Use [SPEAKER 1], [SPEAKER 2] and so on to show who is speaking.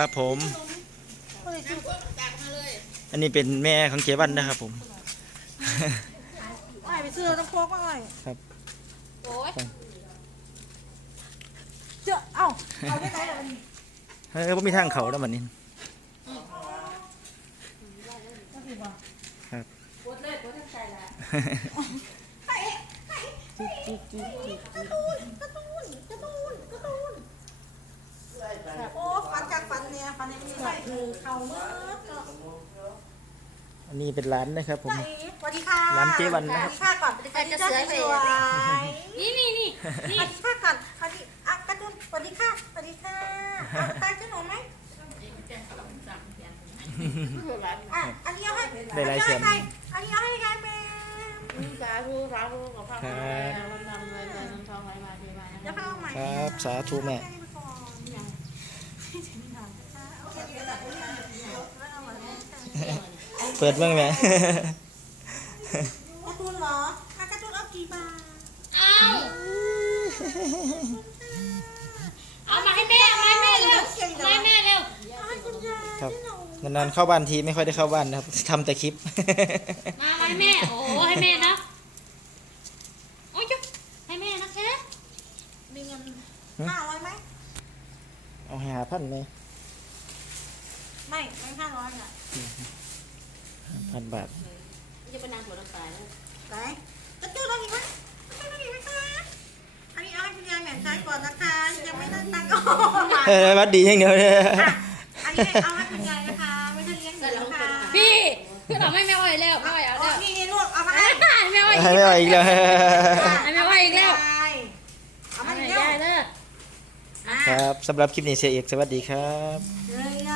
[SPEAKER 1] ครับผม อันนี้เป็นแม่ของเจวันนะครับผม
[SPEAKER 2] ไปไปซื้อต้องพกไปหน่อยครับโอยเจ้าเอ้าเอาไปไหนล่
[SPEAKER 1] ะมีทางเขาแล้วมันนี่ครับกดเลยกดทางใจแล้ไปไกระตุ้นกระตุ้นกระตุ้นกระตุ้นโอ้ฟันอันนี้เป็นร้านนะครับผมร้านเจวันนะครับก่อนเป็นเจ้าส
[SPEAKER 3] วยนี่นี่นี่
[SPEAKER 2] ะค่ก่อนคอนี้อ่ะก็ดูสวัสดีค่ะสวัสดีค่ะตาจะหนูไหมอ่ะันนี้ให้อัน
[SPEAKER 1] นี้ให้ใคร
[SPEAKER 2] อันนี้ให้ใครแม่
[SPEAKER 4] ครับ
[SPEAKER 1] สาธุแม่เปิดเมื่อไหร่การ์
[SPEAKER 2] ตูนเหรอการ์ตูนเอากี่บาท
[SPEAKER 3] เอาเอา มาให้แม่เอามาให้แม่เร็วมาให้แม่เร็ว
[SPEAKER 1] ครับนานๆเข้าบ้านทีไม่ค่อยได้เข้าบ้านนะครับทำแต่คลิป
[SPEAKER 3] มาให้แม่ โอ้ให้แม่นะ
[SPEAKER 2] ห้าร้อยไหม
[SPEAKER 1] เอาห้าพันเลย
[SPEAKER 2] ไม่ ไม่ห้าร้อยอ่ะ
[SPEAKER 1] ห้าพันบาท
[SPEAKER 5] จะไปนั่งหัวเราตถไฟ
[SPEAKER 2] ไปจะจุดอะไรคะอันนี้เอให้คุณยายหมใช้ก่อนนะคะยัไม่ได้ตังค์
[SPEAKER 1] ก็มาดีอย่างเดียวเลย
[SPEAKER 2] อันนี้เอาให้คุณยายนะคะไม่ทันเลี้ยงแล้วค่ะ
[SPEAKER 3] พี่คือทำให้ไม่อ่อยแล้ว ไม่อ่อยแล้ว
[SPEAKER 2] นี่นี่ลูกเอามาให้ไ
[SPEAKER 3] ม่อ่อยอีกแล้ว ไม่อ่อยอีกแล้วเอามาให้
[SPEAKER 2] ยายเนอะ
[SPEAKER 1] ครับสำหรับคลิปนี้เชียร์เอกสวัสดีครับ